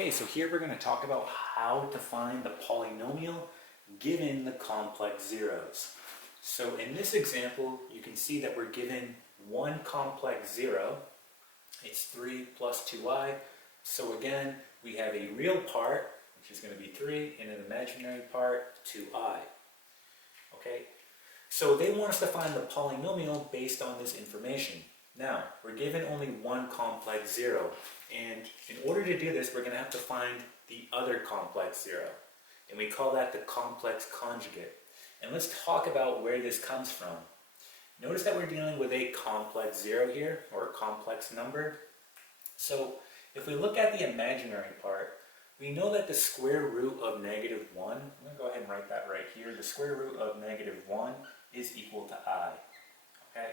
Okay, so here we're going to talk about how to find the polynomial given the complex zeros. So in this example, you can see that we're given one complex zero. It's 3 plus 2i. So again, we have a real part, which is going to be 3, and an imaginary part, 2i. Okay, so they want us to find the polynomial based on this information. Now, we're given only one complex zero, and in order to do this, we're going to have to find the other complex zero, and we call that the complex conjugate. And let's talk about where this comes from. Notice that we're dealing with a complex zero here, or a complex number. So, if we look at the imaginary part, we know that the square root of negative 1, I'm going to go ahead and write that right here, the square root of negative 1 is equal to I. Okay?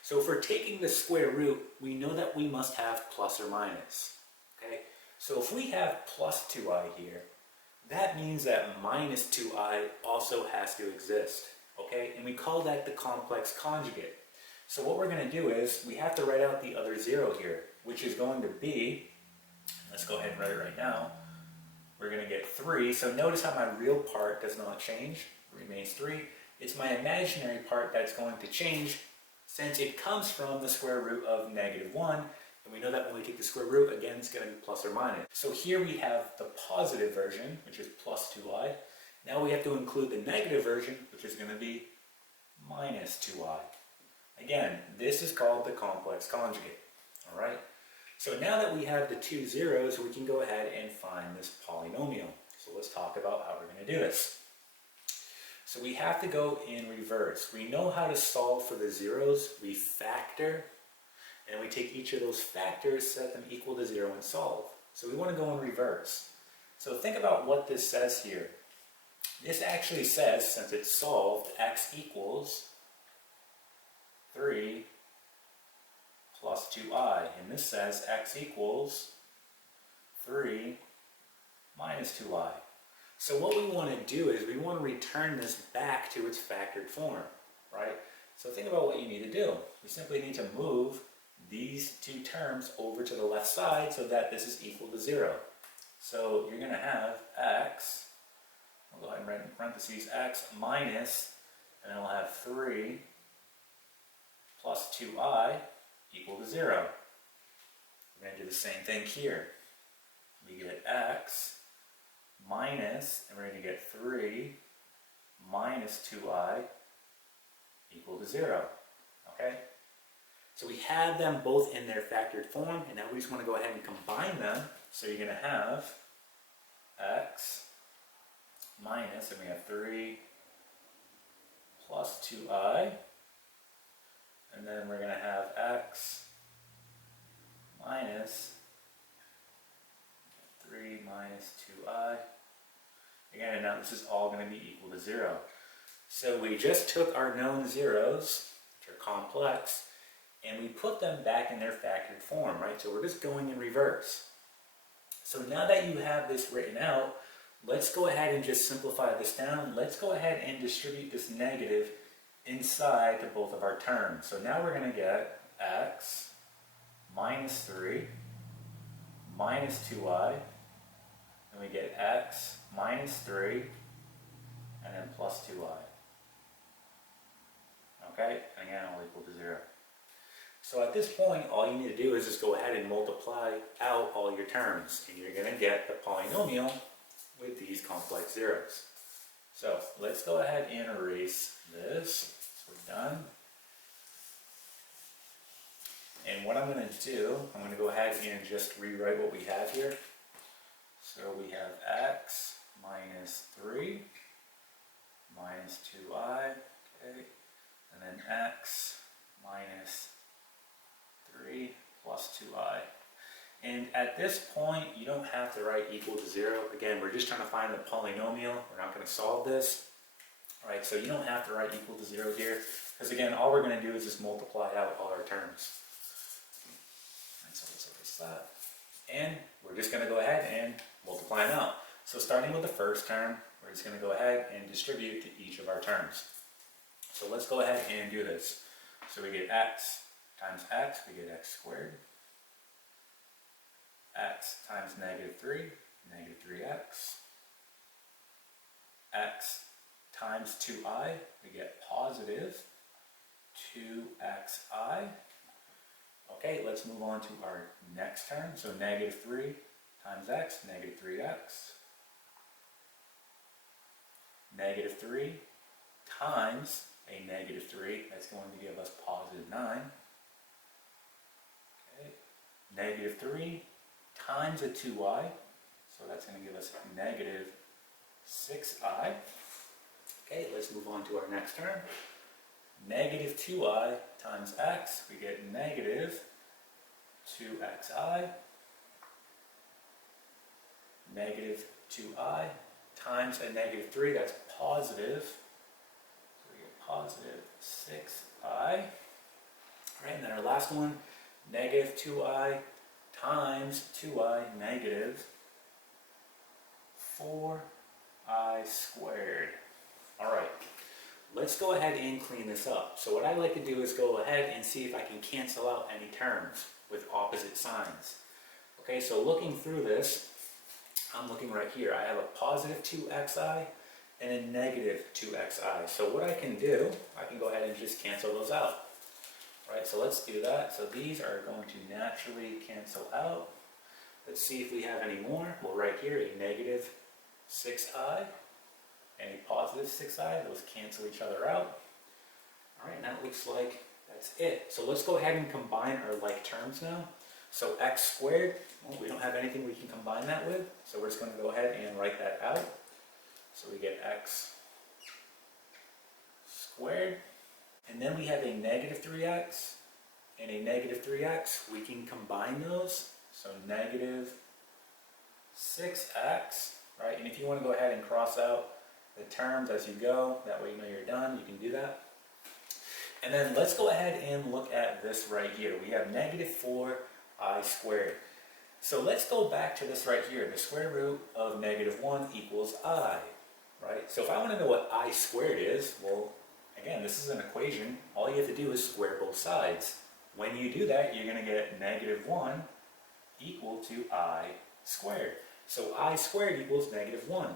So if we're taking the square root, we know that we must have plus or minus. Okay? So if we have plus 2i here, that means that minus 2i also has to exist. Okay? And we call that the complex conjugate. So what we're going to do is, we have to write out the other zero here, which is going to be, let's go ahead and write it right now, we're going to get 3. So notice how my real part does not change, it remains 3. It's my imaginary part that's going to change, since it comes from the square root of negative 1, and we know that when we take the square root, again, it's going to be plus or minus. So here we have the positive version, which is plus 2i. Now we have to include the negative version, which is going to be minus 2i. Again, this is called the complex conjugate. All right? So now that we have the two zeros, we can go ahead and find this polynomial. So let's talk about how we're going to do this. So we have to go in reverse. We know how to solve for the zeros. We factor, and we take each of those factors, set them equal to 0, and solve. So we want to go in reverse. So think about what this says here. This actually says, since it's solved, x equals 3 plus 2i. And this says x equals 3 minus 2i. So what we want to do is we want to return this back to its factored form, right? So think about what you need to do. You simply need to move these two terms over to the left side so that this is equal to 0. So you're going to have x, I'll go ahead and write in parentheses, x minus, and then we'll have 3 plus 2i equal to 0. We're going to do the same thing here. We get x minus, and we're going to get 3 minus 2i equal to 0. Okay? So we have them both in their factored form, and now we just want to go ahead and combine them. So you're going to have x minus, and we have 3 plus 2i, and then we're going to have x minus 3 minus 2i. Again, and now this is all going to be equal to 0. So we just took our known zeros, which are complex, and we put them back in their factored form, right? So we're just going in reverse. So now that you have this written out, let's go ahead and just simplify this down. Let's go ahead and distribute this negative inside to both of our terms. So now we're going to get x minus 3 minus 2i, and we get x minus 3 and then plus 2i. Okay, and again, all equal to 0. So at this point, all you need to do is just go ahead and multiply out all your terms, and you're going to get the polynomial with these complex zeros. So let's go ahead and erase this. So we're done. And what I'm going to do, I'm going to go ahead and just rewrite what we have here. So we have x minus 3 minus 2i, okay, and then x minus 3 plus 2i. And at this point, you don't have to write equal to 0. Again, we're just trying to find the polynomial. We're not going to solve this. All right, so you don't have to write equal to 0 here, because again, all we're going to do is just multiply out all our terms. All right, so let's erase that. And we're just going to go ahead and multiply them out. So starting with the first term, we're just going to go ahead and distribute to each of our terms. So let's go ahead and do this. So we get x times x, we get x squared. x times negative 3, negative 3x. X times 2i, we get positive 2xi. Okay, let's move on to our next term. So negative 3 times x, negative 3x. Negative 3 times a negative 3, that's going to give us positive 9. Okay. Negative 3 times a 2i, so that's going to give us negative 6i. Okay, let's move on to our next term. Negative 2i times x, we get negative 2xi. Negative 2i times a negative 3, that's positive. So we get positive 6i. All right, and then our last one, negative 2i times 2i, negative 4i squared. All right, let's go ahead and clean this up. So what I like to do is go ahead and see if I can cancel out any terms with opposite signs. Okay, so looking through this, I'm looking right here. I have a positive 2xi and a negative 2xi. So what I can do, I can go ahead and just cancel those out. All right, so let's do that. So these are going to naturally cancel out. Let's see if we have any more. Well, right here, a negative 6i and a positive 6i. Those cancel each other out. All right, now it looks like that's it. So let's go ahead and combine our like terms now. So x squared, well, we don't have anything we can combine that with, so we're just going to go ahead and write that out. So we get x squared, and then we have a negative 3x and a negative 3x. We can combine those, so negative 6x, right? And if you want to go ahead and cross out the terms as you go, that way you know you're done, you can do that. And then let's go ahead and look at this right here. We have negative 4i squared. So let's go back to this right here. The square root of negative 1 equals I, right? So if I want to know what I squared is, well, again, this is an equation. All you have to do is square both sides. When you do that, you're going to get negative 1 equal to I squared. So I squared equals negative 1.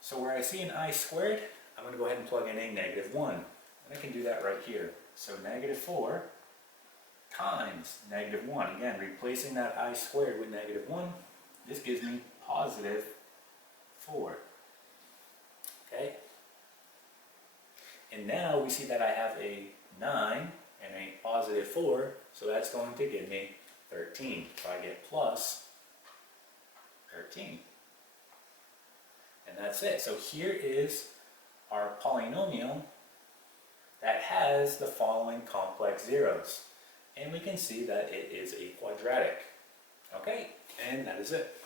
So where I see an I squared, I'm going to go ahead and plug in a negative 1. And I can do that right here. So negative 4 times negative 1. Again, replacing that I squared with negative 1, this gives me positive 4. Okay? And now we see that I have a 9 and a positive 4, so that's going to give me 13. So I get plus 13. And that's it. So here is our polynomial that has the following complex zeros. And we can see that it is a quadratic. Okay, and that is it.